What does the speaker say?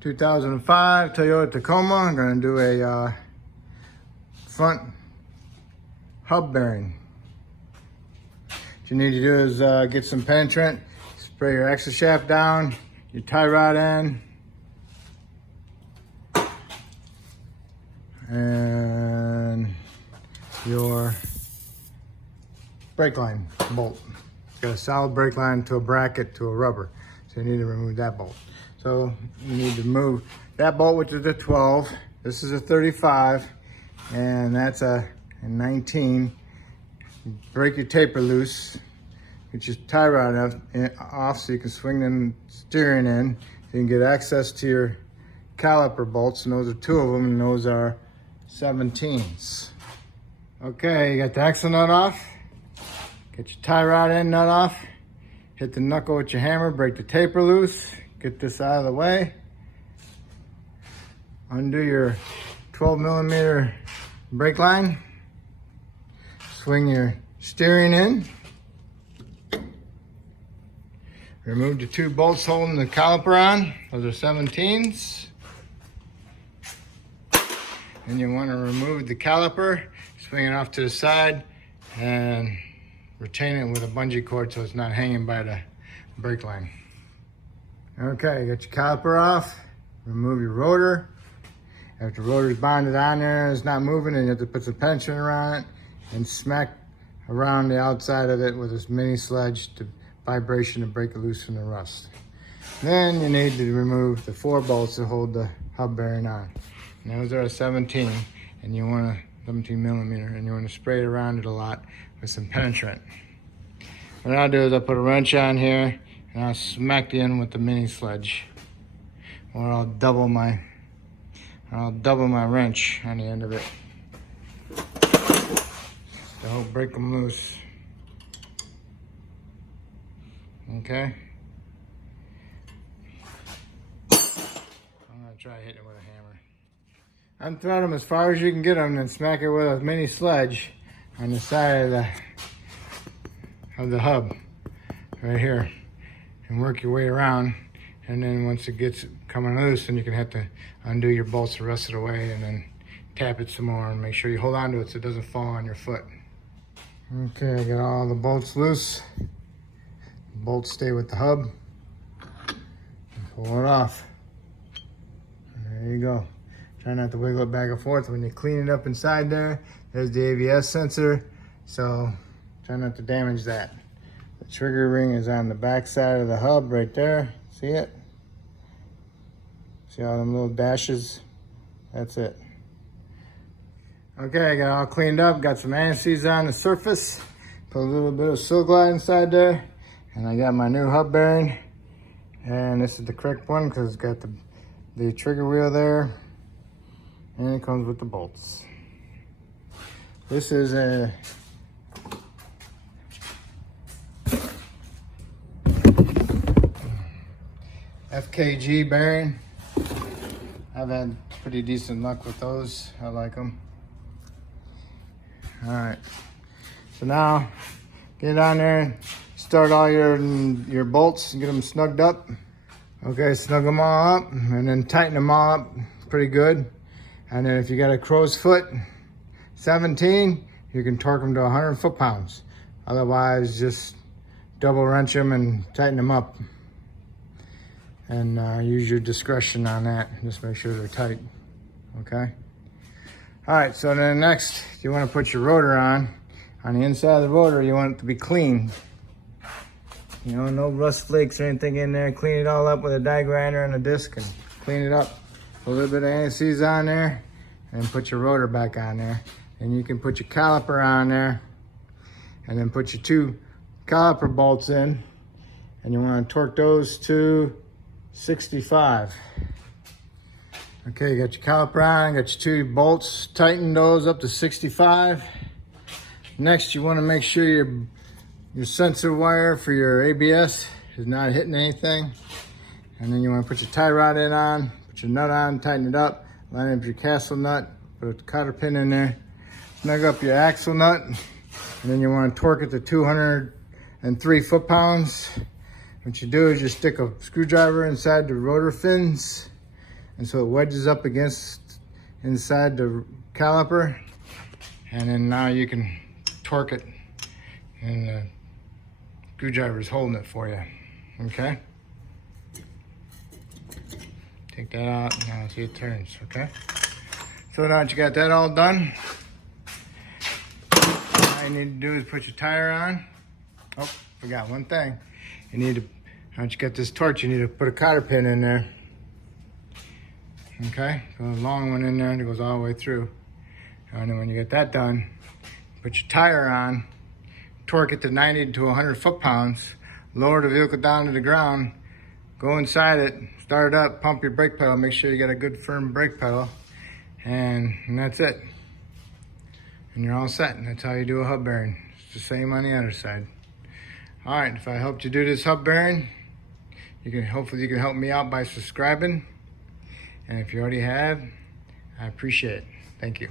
2005 Toyota Tacoma. I'm going to do a front hub bearing. What you need to do is get some penetrant, spray your axle shaft down, your tie rod in, and your brake line bolt. It's got a solid brake line to a bracket to a rubber, so you need to remove that bolt. So you need to move that bolt, which is a 12. This is a 35, and that's a 19. Break your taper loose. Get your tie rod off so you can swing the steering in. You can get access to your caliper bolts, and those are 2 of them, and those are 17s. Okay, you got the axle nut off. Get your tie rod end nut off. Hit the knuckle with your hammer, break the taper loose. Get this out of the way. Undo your 12mm brake line. Swing your steering in. Remove the 2 bolts holding the caliper on. Those are 17s. And you want to remove the caliper, swing it off to the side, and retain it with a bungee cord so it's not hanging by the brake line. Okay, you got your caliper off. Remove your rotor. If the rotor's bonded on there, it's not moving, and you have to put some penetrant around it and smack around the outside of it with this mini sledge to vibration to break it loose from the rust. Then you need to remove the 4 bolts that hold the hub bearing on. And those are a 17, and you want a 17mm, and you want to spray it around it a lot with some penetrant. What I'll do is I'll put a wrench on here, and I'll smack the end with the mini sledge, or I'll double my wrench on the end of it to help break them loose. Okay. I'm gonna try hitting it with a hammer. Unthread them as far as you can get them, and smack it with a mini sledge on the side of the hub right here, and work your way around. And then once it gets coming loose, then you can have to undo your bolts the rest of the way, and then tap it some more and make sure you hold on to it so it doesn't fall on your foot. Okay, I got all the bolts loose. The bolts stay with the hub. Pull it off. There you go. Try not to wiggle it back and forth. When you clean it up inside there, there's the ABS sensor, so try not to damage that. The trigger ring is on the back side of the hub right there. See it? See all them little dashes? That's it. Okay, I got it all cleaned up. Got some anti-seize on the surface. Put a little bit of Silk Glide inside there. And I got my new hub bearing. And this is the correct one because it's got the trigger wheel there. And it comes with the bolts. This is a FKG bearing. I've had pretty decent luck with those. I like them. All right. So now, get on there, start all your bolts, get them snugged up. Okay, snug them all up, and then tighten them all up pretty good. And then if you got a crow's foot 17, you can torque them to 100 foot-pounds. Otherwise, just double wrench them and tighten them up. And use your discretion on that. Just make sure they're tight, okay? All right, so then next, you wanna put your rotor on. On the inside of the rotor, you want it to be clean. You know, no rust flakes or anything in there. Clean it all up with a die grinder and a disc and clean it up. Put a little bit of anti-seize on there and put your rotor back on there. And you can put your caliper on there and then put your 2 caliper bolts in, and you want to torque those to 65. Okay, you got your caliper on, got your 2 bolts, tighten those up to 65. Next, you want to make sure your sensor wire for your ABS is not hitting anything. And then you want to put your tie rod in on, put your nut on, tighten it up, line up your castle nut, put a cotter pin in there, snug up your axle nut, and then you want to torque it to 203 foot-pounds. What you do is you stick a screwdriver inside the rotor fins, and so it wedges up against inside the caliper, and then now you can torque it, and the screwdriver is holding it for you. Okay, take that out. Now see it turns. Okay, so now that you got that all done, all you need to do is put your tire on. Oh, forgot one thing. You need to, once you get this torch, you need to put a cotter pin in there. Okay, so a long one in there that goes all the way through. And then when you get that done, put your tire on, torque it to 90 to 100 foot-pounds, lower the vehicle down to the ground, go inside it, start it up, pump your brake pedal, make sure you got a good firm brake pedal, and that's it. And you're all set, and that's how you do a hub bearing. It's the same on the other side. All right, if I helped you do this hub bearing, hopefully you can help me out by subscribing. And if you already have, I appreciate it. Thank you.